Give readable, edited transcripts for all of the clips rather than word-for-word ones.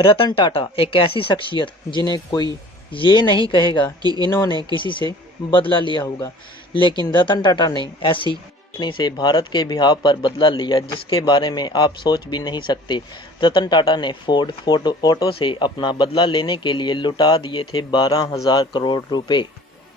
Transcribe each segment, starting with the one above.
रतन टाटा एक ऐसी शख्सियत जिन्हें कोई ये नहीं कहेगा कि इन्होंने किसी से बदला लिया होगा, लेकिन रतन टाटा ने ऐसी कंपनी से भारत के बिहार पर बदला लिया जिसके बारे में आप सोच भी नहीं सकते। रतन टाटा ने फोर्ड ऑटो से अपना बदला लेने के लिए लुटा दिए थे 12,000 करोड़ रुपए।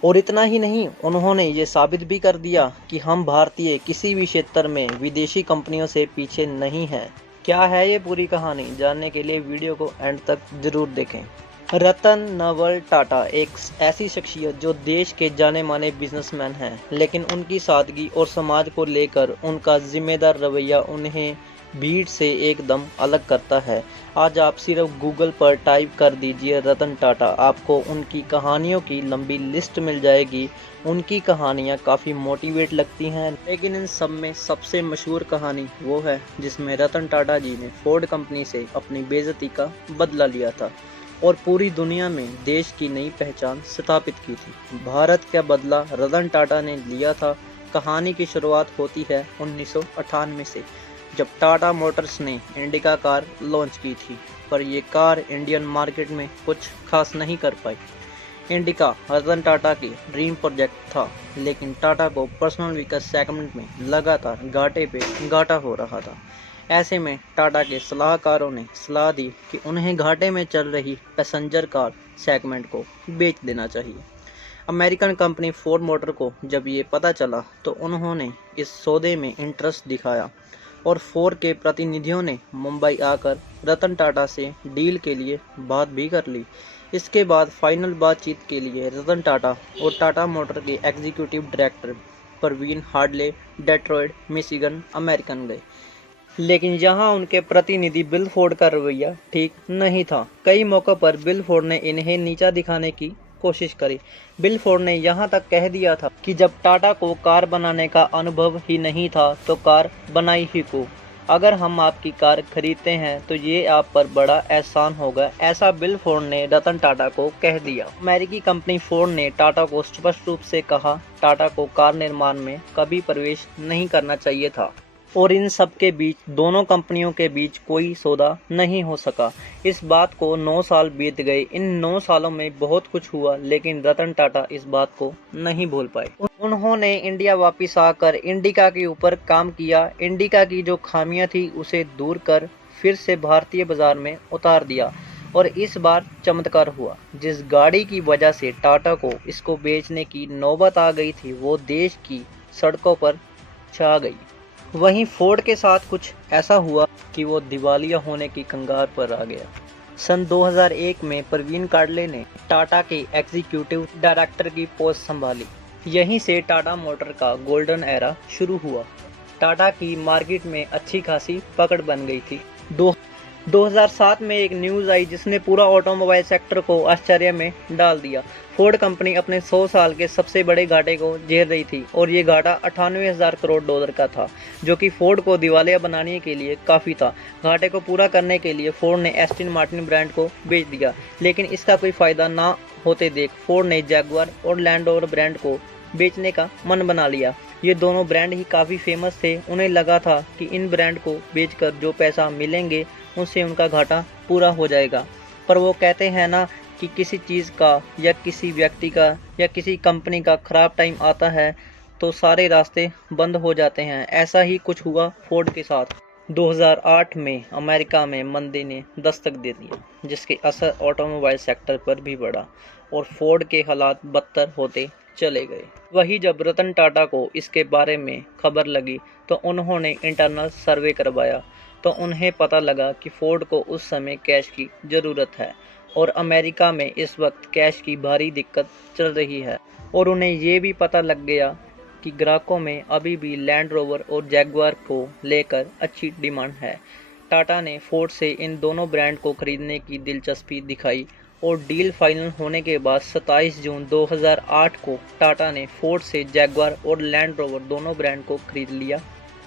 और इतना ही नहीं, उन्होंने ये साबित भी कर दिया कि हम भारतीय किसी भी क्षेत्र में विदेशी कंपनियों से पीछे नहीं हैं। क्या है ये पूरी कहानी, जानने के लिए वीडियो को एंड तक जरूर देखें। रतन नवल टाटा एक ऐसी शख्सियत जो देश के जाने माने बिजनेसमैन हैं, लेकिन उनकी सादगी और समाज को लेकर उनका जिम्मेदार रवैया उन्हें भीड़ से एकदम अलग करता है। आज आप सिर्फ गूगल पर टाइप कर दीजिए रतन टाटा, आपको उनकी कहानियों की लंबी लिस्ट मिल जाएगी। उनकी कहानियाँ काफ़ी मोटिवेट लगती हैं, लेकिन इन सब में सबसे मशहूर कहानी वो है जिसमें रतन टाटा जी ने फोर्ड कंपनी से अपनी बेइज्जती का बदला लिया था और पूरी दुनिया में देश की नई पहचान स्थापित की थी। भारत का बदला रतन टाटा ने लिया था। कहानी की शुरुआत होती है 1998 से, जब टाटा मोटर्स ने इंडिका कार लॉन्च की थी, पर ये कार इंडियन मार्केट में कुछ खास नहीं कर पाई। इंडिका रतन टाटा की ड्रीम प्रोजेक्ट था, लेकिन टाटा को पर्सनल व्हीकल सेगमेंट में लगातार घाटे पे घाटा हो रहा था। ऐसे में टाटा के सलाहकारों ने सलाह दी कि उन्हें घाटे में चल रही पैसेंजर कार सेगमेंट को बेच देना चाहिए। अमेरिकन कंपनी फोर्ड मोटर को जब ये पता चला तो उन्होंने इस सौदे में इंटरेस्ट दिखाया और फोर्ड के प्रतिनिधियों ने मुंबई आकर रतन टाटा से डील के लिए बात भी कर ली। इसके बाद फाइनल बातचीत के लिए रतन टाटा और टाटा मोटर के executive director Praveen हार्डले Detroit Michigan American गए, लेकिन यहाँ उनके प्रतिनिधि बिल फोर्ड का रवैया ठीक नहीं था। कई मौक़ों पर बिल फोर्ड ने इन्हें नीचा दिखाने की कोशिश करी। बिल फोर्ड ने यहाँ तक कह दिया था कि जब टाटा को कार बनाने का अनुभव ही नहीं था तो कार बनाई ही को। अगर हम आपकी कार खरीदते हैं तो ये आप पर बड़ा एहसान होगा, ऐसा बिल फोर्ड ने रतन टाटा को कह दिया। अमेरिकी कंपनी फोर्ड ने टाटा को स्पष्ट रूप से कहा टाटा को कार निर्माण में कभी प्रवेश नहीं करना चाहिए था और इन सब के बीच दोनों कंपनियों के बीच कोई सौदा नहीं हो सका। इस बात को 9 साल बीत गए। इन 9 सालों में बहुत कुछ हुआ, लेकिन रतन टाटा इस बात को नहीं भूल पाए। उन्होंने इंडिया वापस आकर इंडिका के ऊपर काम किया। इंडिका की जो खामियां थी उसे दूर कर फिर से भारतीय बाजार में उतार दिया और इस बार चमत्कार हुआ। जिस गाड़ी की वजह से टाटा को इसको बेचने की नौबत आ गई थी वो देश की सड़कों पर छा गई। वहीं फोर्ड के साथ कुछ ऐसा हुआ कि वो दिवालिया होने की कगार पर आ गया। सन 2001 में प्रवीण हार्डले ने टाटा के एग्जीक्यूटिव डायरेक्टर की पोस्ट संभाली। यहीं से टाटा मोटर का गोल्डन एरा शुरू हुआ। टाटा की मार्केट में अच्छी खासी पकड़ बन गई थी। 2007 में एक न्यूज़ आई जिसने पूरा ऑटोमोबाइल सेक्टर को आश्चर्य में डाल दिया। फोर्ड कंपनी अपने 100 साल के सबसे बड़े घाटे को झेल रही थी और ये घाटा 98,000 करोड़ डॉलर का था, जो कि फोर्ड को दिवालिया बनाने के लिए काफ़ी था। घाटे को पूरा करने के लिए फोर्ड ने एस्टन मार्टिन ब्रांड को बेच दिया, लेकिन इसका कोई फ़ायदा ना होते देख फोर्ड ने जैगुआर और लैंड रोवर ब्रांड को बेचने का मन बना लिया। ये दोनों ब्रांड ही काफ़ी फेमस थे। उन्हें लगा था कि इन ब्रांड को बेचकर जो पैसा मिलेंगे उससे उनका घाटा पूरा हो जाएगा। पर वो कहते हैं ना कि किसी चीज़ का या किसी व्यक्ति का या किसी कंपनी का ख़राब टाइम आता है तो सारे रास्ते बंद हो जाते हैं। ऐसा ही कुछ हुआ फोर्ड के साथ। 2008 में अमेरिका में मंदी ने दस्तक दे दिया, जिसके असर ऑटोमोबाइल सेक्टर पर भी पड़ा और फोर्ड के हालात बदतर होते चले गए। वही जब रतन टाटा को इसके बारे में खबर लगी तो उन्होंने इंटरनल सर्वे करवाया, तो उन्हें पता लगा कि फोर्ड को उस समय कैश की ज़रूरत है और अमेरिका में इस वक्त कैश की भारी दिक्कत चल रही है। और उन्हें ये भी पता लग गया कि ग्राहकों में अभी भी लैंड रोवर और जैगुआर को लेकर अच्छी डिमांड है। टाटा ने फोर्ड से इन दोनों ब्रांड को खरीदने की दिलचस्पी दिखाई और डील फाइनल होने के बाद 27 जून 2008 को टाटा ने फोर्ड से जैगुआर और लैंड रोवर दोनों ब्रांड को खरीद लिया।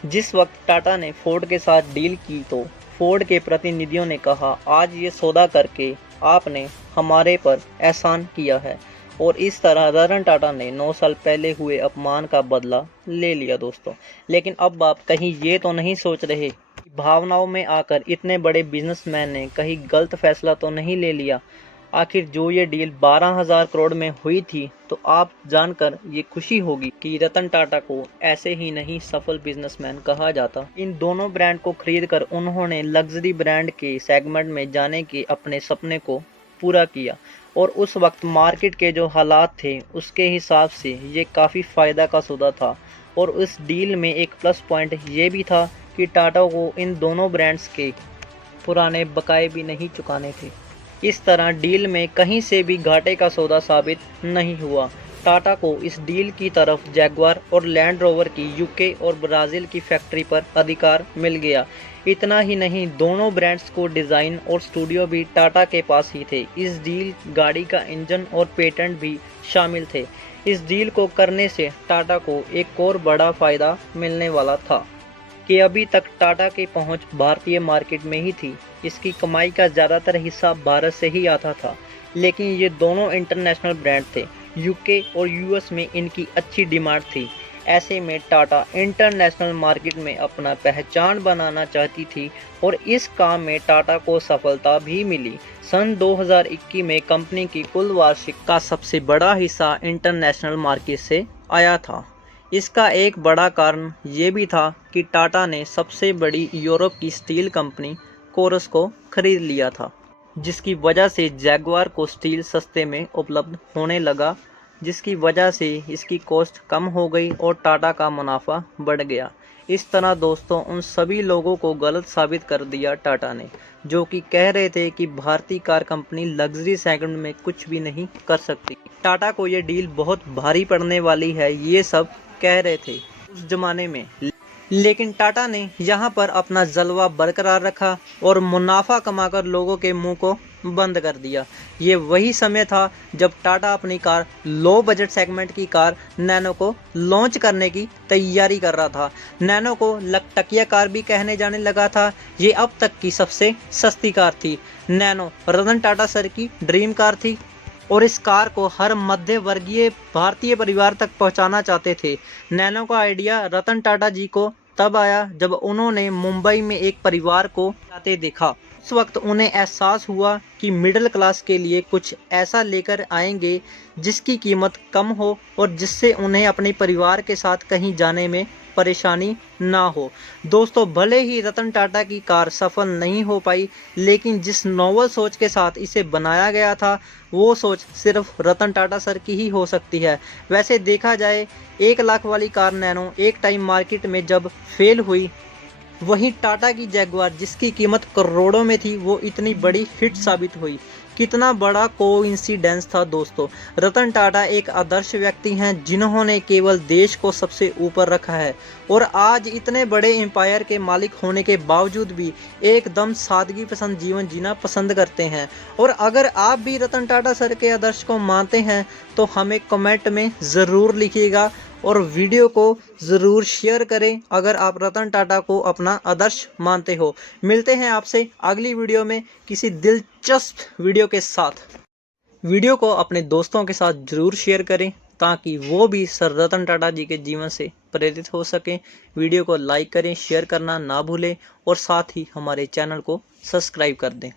जिस वक्त टाटा ने फोर्ड के साथ डील की तो फोर्ड के प्रतिनिधियों ने कहा आज ये सौदा करके आपने हमारे पर एहसान किया है और इस तरह रतन टाटा ने 9 साल पहले हुए अपमान का बदला ले लिया दोस्तों। लेकिन अब आप कहीं ये तो नहीं सोच रहे कि भावनाओं में आकर इतने बड़े बिजनेसमैन ने कहीं गलत फैसला तो नहीं ले लिया। आखिर जो ये डील 12,000 करोड़ में हुई थी, तो आप जानकर ये खुशी होगी कि रतन टाटा को ऐसे ही नहीं सफल बिजनेसमैन कहा जाता। इन दोनों ब्रांड को खरीदकर उन्होंने लग्जरी ब्रांड के सेगमेंट में जाने के अपने सपने को पूरा किया और उस वक्त मार्केट के जो हालात थे उसके हिसाब से ये काफ़ी फ़ायदा का सौदा था। और उस डील में एक प्लस पॉइंट ये भी था कि टाटा को इन दोनों ब्रांड्स के पुराने बकाए भी नहीं चुकाने थे। इस तरह डील में कहीं से भी घाटे का सौदा साबित नहीं हुआ। टाटा को इस डील की तरफ जैगुआर और लैंड रोवर की यूके और ब्राज़ील की फैक्ट्री पर अधिकार मिल गया। इतना ही नहीं, दोनों ब्रांड्स को डिज़ाइन और स्टूडियो भी टाटा के पास ही थे। इस डील गाड़ी का इंजन और पेटेंट भी शामिल थे। इस डील को करने से टाटा को एक और बड़ा फ़ायदा मिलने वाला था कि अभी तक टाटा की पहुंच भारतीय मार्केट में ही थी। इसकी कमाई का ज़्यादातर हिस्सा भारत से ही आता था, लेकिन ये दोनों इंटरनेशनल ब्रांड थे। यूके और यूएस में इनकी अच्छी डिमांड थी। ऐसे में टाटा इंटरनेशनल मार्केट में अपना पहचान बनाना चाहती थी और इस काम में टाटा को सफलता भी मिली। सन 2021 में कंपनी की कुल वार्षिक का सबसे बड़ा हिस्सा इंटरनेशनल मार्केट से आया था। इसका एक बड़ा कारण ये भी था कि टाटा ने सबसे बड़ी यूरोप की स्टील कंपनी कोरस को खरीद लिया था, जिसकी वजह से जैगुआर को स्टील सस्ते में उपलब्ध होने लगा, जिसकी वजह से इसकी कॉस्ट कम हो गई और टाटा का मुनाफा बढ़ गया। इस तरह दोस्तों उन सभी लोगों को गलत साबित कर दिया टाटा ने, जो कि कह रहे थे कि भारतीय कार कंपनी लग्जरी सेगमेंट में कुछ भी नहीं कर सकती। टाटा को ये डील बहुत भारी पड़ने वाली है, ये सब कह रहे थे उस जमाने में। लेकिन टाटा ने यहाँ पर अपना जलवा बरकरार रखा और मुनाफा कमाकर लोगों के मुंह को बंद कर दिया। ये वही समय था जब टाटा अपनी कार लो बजट सेगमेंट की कार नैनो को लॉन्च करने की तैयारी कर रहा था। नैनो को लकटकिया कार भी कहने जाने लगा था। ये अब तक की सबसे सस्ती कार थी। नैनो रतन टाटा सर की ड्रीम कार थी और इस कार को हर मध्य वर्गीय भारतीय परिवार तक पहुंचाना चाहते थे। नैनो का आइडिया रतन टाटा जी को तब आया जब उन्होंने मुंबई में एक परिवार को जाते देखा। उस वक्त उन्हें एहसास हुआ कि मिडिल क्लास के लिए कुछ ऐसा लेकर आएंगे जिसकी कीमत कम हो और जिससे उन्हें अपने परिवार के साथ कहीं जाने में परेशानी ना हो। दोस्तों भले ही रतन टाटा की कार सफल नहीं हो पाई, लेकिन जिस नोवेल सोच के साथ इसे बनाया गया था वो सोच सिर्फ रतन टाटा सर की ही हो सकती है। वैसे देखा जाए 1 लाख वाली कार नैनो एक टाइम मार्केट में जब फेल हुई, वहीं टाटा की जैगुआर जिसकी कीमत करोड़ों में थी वो इतनी बड़ी हिट साबित हुई। कितना बड़ा कोइंसिडेंस था दोस्तों। रतन टाटा एक आदर्श व्यक्ति हैं जिन्होंने केवल देश को सबसे ऊपर रखा है और आज इतने बड़े एम्पायर के मालिक होने के बावजूद भी एकदम सादगी पसंद जीवन जीना पसंद करते हैं। और अगर आप भी रतन टाटा सर के आदर्श को मानते हैं तो हमें कमेंट में ज़रूर लिखिएगा और वीडियो को ज़रूर शेयर करें अगर आप रतन टाटा को अपना आदर्श मानते हो। मिलते हैं आपसे अगली वीडियो में किसी दिलचस्प वीडियो के साथ। वीडियो को अपने दोस्तों के साथ ज़रूर शेयर करें ताकि वो भी सर रतन टाटा जी के जीवन से प्रेरित हो सकें। वीडियो को लाइक करें, शेयर करना ना भूलें और साथ ही हमारे चैनल को सब्सक्राइब कर दें।